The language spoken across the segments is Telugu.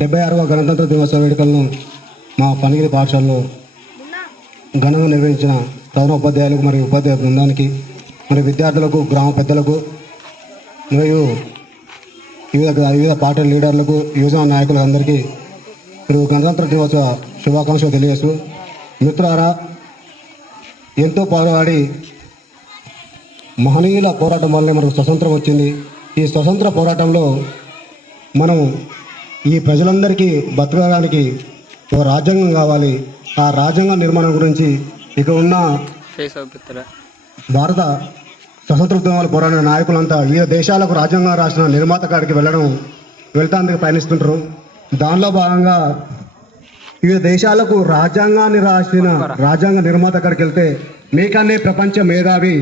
డెబ్బై ఆరవ గణతంత్ర దివస వేడుకలను మా పనిగిరి పాఠశాలలో ఘనంగా నిర్వహించిన ప్రధానోపాధ్యాయులకు మరియు ఉపాధ్యాయ బృందానికి మరి విద్యార్థులకు గ్రామ పెద్దలకు మరియు వివిధ వివిధ పార్టీ లీడర్లకు యువజన నాయకులకు అందరికీ మీరు గణతంత్ర దివస శుభాకాంక్షలు తెలియజేస్తూ మిత్రులారా ఎంతో పోరాడి మహనీయుల పోరాటం వల్లే మనకు స్వతంత్రం వచ్చింది. ఈ స్వతంత్ర పోరాటంలో మనం ఈ ప్రజలందరికీ బతకడానికి ఓ రాజ్యాంగం కావాలి. ఆ రాజ్యాంగ నిర్మాణం గురించి ఇక ఉన్న భారత స్వతంత్రోద్యమాలు పోరాడిన నాయకులంతా వివిధ దేశాలకు రాజ్యాంగం రాసిన నిర్మాత కాడికి వెళ్ళడం వెళ్తాందుకు పయనిస్తుంటారు దానిలో భాగంగా వివిధ దేశాలకు రాజ్యాంగాన్ని రాసిన రాజ్యాంగ నిర్మాత కాడికి వెళ్తే మీకన్నే ప్రపంచ మేధావి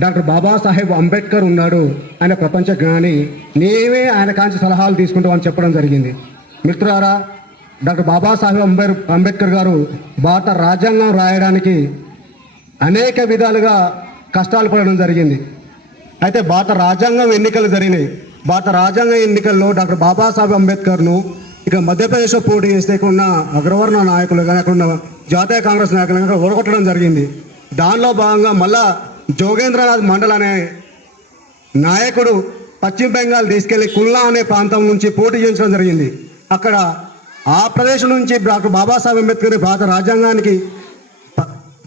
డాక్టర్ బాబాసాహెబ్ అంబేద్కర్ ఉన్నాడు ఆయన ప్రపంచ జ్ఞాని. నేనే ఆయన కాంచి సలహాలు తీసుకుంటామని చెప్పడం జరిగింది. మిత్రులారా డాక్టర్ బాబాసాహెబ్ అంబేర్ అంబేద్కర్ గారు భారత రాజ్యాంగం రాయడానికి అనేక విధాలుగా కష్టాలు పడడం జరిగింది. అయితే భారత రాజ్యాంగం ఎన్నికలు జరిగినాయి. భారత రాజ్యాంగ ఎన్నికల్లో డాక్టర్ బాబాసాహెబ్ అంబేద్కర్ను ఇక మధ్యప్రదేశ్లో పోటీ చేస్తే ఉన్న అగ్రవర్ణ నాయకులు కానీ అక్కడ ఉన్న జాతీయ కాంగ్రెస్ నాయకులు కానీ ఓడగొట్టడం జరిగింది. దానిలో భాగంగా మళ్ళా జోగేంద్రనాథ్ మండల్ అనే నాయకుడు పశ్చిమ బెంగాల్ తీసుకెళ్ళి కుల్లా అనే ప్రాంతం నుంచి పోటీ చేయించడం జరిగింది. అక్కడ ఆ ప్రదేశం నుంచి డాక్టర్ బాబాసాహెబ్ అంబేద్కర్ భారత రాజ్యాంగానికి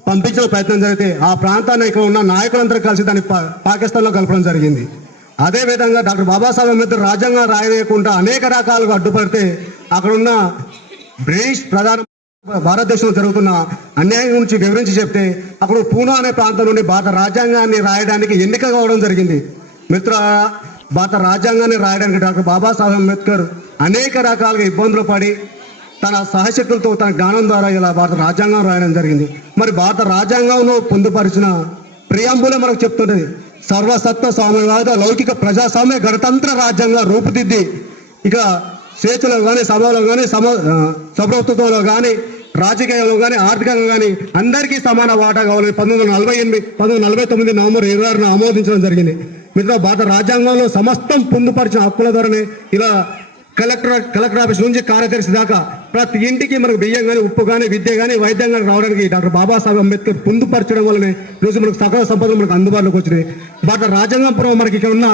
పంపించిన ప్రయత్నం జరిగితే ఆ ప్రాంతాన్ని ఇక్కడ ఉన్న నాయకులందరూ కలిసి దాన్ని పాకిస్తాన్లో కలపడం జరిగింది. అదేవిధంగా డాక్టర్ బాబాసాహెబ్ అంబేద్కర్ రాజ్యాంగం రాయలేకుండా అనేక రకాలుగా అడ్డుపడితే అక్కడున్న బ్రిటిష్ ప్రధాన భారతదేశంలో జరుగుతున్న అన్యాయం గురించి వివరించి చెప్తే అప్పుడు పూనా అనే ప్రాంతం నుండి భారత రాజ్యాంగాన్ని రాయడానికి ఎన్నిక కావడం జరిగింది. మిత్ర భారత రాజ్యాంగాన్ని రాయడానికి డాక్టర్ బాబాసాహెబ్ అంబేద్కర్ అనేక రకాలుగా ఇబ్బందులు పడి తన సహశక్తులతో తన జ్ఞానం ద్వారా ఇలా భారత రాజ్యాంగం రాయడం జరిగింది. మరి భారత రాజ్యాంగంలో పొందుపరిచిన ప్రియాంబులే మనకు చెప్తున్నది సర్వసత్వ సామ్యవాద లౌకిక ప్రజాస్వామ్య గణతంత్ర రాజ్యాంగం రూపుదిద్ది. ఇక స్వేచ్ఛలో కానీ సభలో కానీ సమ ఆ, సభ్రత్వంలో కానీ రాజకీయంలో కానీ ఆర్థికంగా కానీ అందరికీ సమాన వాటా కావాలని పంతొమ్మిది వందల నలభై ఎనిమిది పంతొమ్మిది వందల నలభై తొమ్మిది నవంబర్ ఇరవై ఆరున ఆమోదించడం జరిగింది. మిత్రులు భారత రాజ్యాంగంలో సమస్తం పొందుపరిచిన హక్కుల ద్వారానే ఇలా కలెక్టర్ కలెక్టర్ ఆఫీస్ నుంచి కార్యదర్శి దాకా ప్రతి ఇంటికి మనకు బియ్యం కానీ ఉప్పు కానీ విద్య కానీ వైద్యం కానీ రావడానికి డాక్టర్ బాబాసాహెబ్ అంబేద్కర్ పొందుపరచడం వల్లనే ఈరోజు మనకు సకల సంపదలు మనకు అందుబాటులోకి వచ్చినాయి. భారత రాజ్యాంగం మనకి ఇక్కడ ఉన్న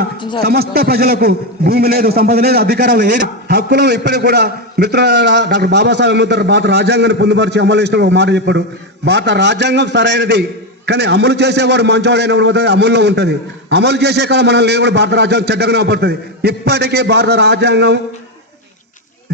సమస్త ప్రజలకు భూమి లేదు సంపద లేదు అధికారం లేదు. హక్కులను ఇప్పటికి కూడా మిత్రుల డాక్టర్ బాబాసాహెబ్ అంబేద్కర్ భారత రాజ్యాంగాన్ని పొందుపరిచి అమలు చేసిన ఒక మాట చెప్పాడు. భారత రాజ్యాంగం సరైనది కానీ అమలు చేసేవాడు మంచివాడైన అమల్లో ఉంటుంది. అమలు చేసే కాలం మనం లేని కూడా భారత రాజ్యాంగం చెడ్డగా పడుతుంది. ఇప్పటికే భారత రాజ్యాంగం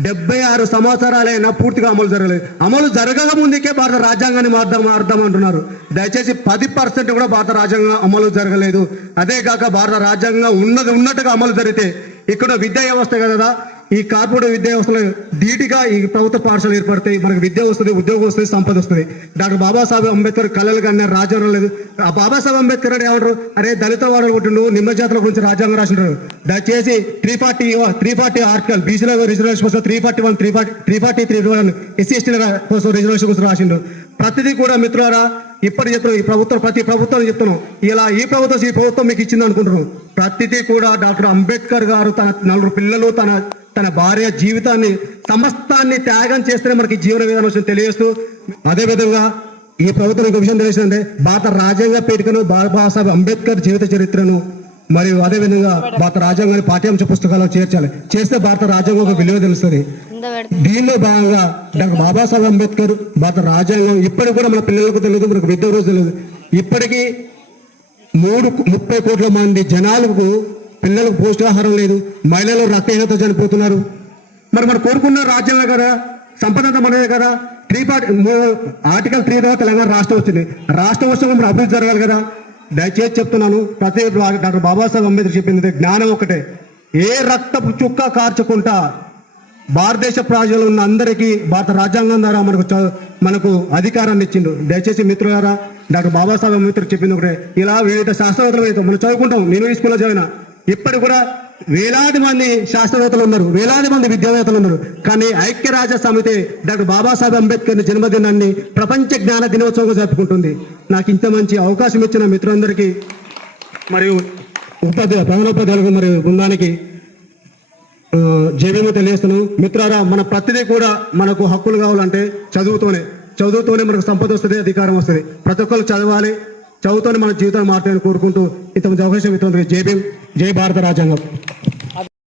డెబ్బై ఆరు సంవత్సరాలైనా పూర్తిగా అమలు జరగలేదు. అమలు జరగక ముందుకే భారత రాజ్యాంగాన్ని మార్దాం మార్దాం అంటున్నారు. దయచేసి పది పర్సెంట్ కూడా భారత రాజ్యాంగం అమలు జరగలేదు. అదే కాక భారత రాజ్యాంగం ఉన్నది ఉన్నట్టుగా అమలు జరిగితే ఇక్కడ విద్యా వ్యవస్థ కదా ఈ కార్పొరేట్ విద్యా వ్యవస్థలో ధీటుగా ఈ ప్రభుత్వ పాఠశాలలు ఏర్పడతాయి. మనకు విద్య వస్తుంది ఉద్యోగం వస్తుంది సంపద వస్తుంది. డాక్టర్ బాబాసాహెబ్ అంబేద్కర్ కళలు కానీ రాజ్యాంగం లేదు. ఆ బాబాసాహెబ్ అంబేద్కర్ అని ఏమంటారు అరే దళిత వాడలు పుట్టిండు నిమ్మ జాతుల గురించి రాజ్యాంగం రాసినారు దయచేసి three forty three forty article బీసీలో రిజర్వేషన్ కోసం three forty one three forty three forty three one SC ఎస్టీల కోసం రిజర్వేషన్ కోసం రాసిండు. ప్రతిదీ కూడా మిత్రులారా ఇప్పటి చెప్తున్నాం ఈ ప్రభుత్వం ప్రతి ప్రభుత్వం చెప్తున్నాం. ఇలా ఈ ప్రభుత్వం ఈ ప్రభుత్వం మీకు ఇచ్చింది అనుకుంటున్నాం. ప్రతిదీ కూడా డాక్టర్ అంబేద్కర్ గారు తన నలుగురు పిల్లలు తన తన భార్య జీవితాన్ని సమస్తాన్ని త్యాగం చేస్తేనే మనకి జీవన విధానం వచ్చింది తెలియజేస్తూ అదేవిధంగా ఈ ప్రభుత్వం ఇంకో విషయం తెలిసిందంటే భారత రాజ్యాంగ పీఠికను బాబాసాహెబ్ అంబేద్కర్ జీవిత చరిత్రను మరియు అదేవిధంగా భారత రాజ్యాంగాన్ని పాఠ్యాంశ పుస్తకాల్లో చేర్చాలి. చేస్తే భారత రాజ్యాంగం ఒక విలువ తెలుస్తుంది. దీనిలో భాగంగా డాక్టర్ బాబాసాహెబ్ అంబేద్కర్ భారత రాజ్యాంగం ఇప్పటికి కూడా మన పిల్లలకు తెలియదు మనకు విద్య రోజు తెలియదు. ఇప్పటికీ మూడు ముప్పై కోట్ల మంది జనాలకు పిల్లలకు పోషకాహారం లేదు. మహిళలు రక్తహీనత చనిపోతున్నారు. మరి మనం కోరుకున్న రాజ్యాంగం కదా సంపద మనదే కదా. త్రీ పార్టీ ఆర్టికల్ త్రీ ద్వారా తెలంగాణ రాష్ట్రం వచ్చింది. రాష్ట్రం వస్తే అభివృద్ధి జరగాలి కదా. దయచేసి చెప్తున్నాను ప్రతి డాక్టర్ బాబాసాహెబ్ అంబేద్కర్ చెప్పింది జ్ఞానం ఒకటే ఏ రక్తపు చుక్క కార్చకుండా భారతదేశ ప్రజలు ఉన్న అందరికీ భారత రాజ్యాంగం ద్వారా మనకు మనకు అధికారాన్ని ఇచ్చిండు. దయచేసి మిత్రులారా డాక్టర్ బాబాసాహెబ్ అంబేద్కర్ చెప్పింది ఒకటే. ఇలా వివిధ శాస్త్రవేత్తలు అయితే మనం చదువుకుంటాం. నేను ఈ స్కూల్లో చదివినా ఇప్పటి కూడా వేలాది మంది శాస్త్రవేత్తలు ఉన్నారు వేలాది మంది విద్యావేత్తలు ఉన్నారు. కానీ ఐక్యరాజ్య సమితి డాక్టర్ బాబాసాహెబ్ అంబేద్కర్ జన్మదినాన్ని ప్రపంచ జ్ఞాన దినోత్సవంగా జరుపుకుంటుంది. నాకు ఇంత మంచి అవకాశం ఇచ్చిన మిత్రులందరికీ మరియు ఉపాధ్యాయ ప్రధానోపాధ్యాయులకు మరియు బృందానికి ఆ, జేబీమో మిత్రారా మన ప్రతిదీ కూడా మనకు హక్కులు కావాలంటే చదువుతోనే చదువుతోనే మనకు సంపద వస్తుంది అధికారం వస్తుంది. ప్రతి ఒక్కరు చదవాలి చదువుతోనే మన జీవితం మారుతాయని కోరుకుంటూ ఇంత అవకాశం ఇస్తుంది జై జై భారత రాజ్యాంగం.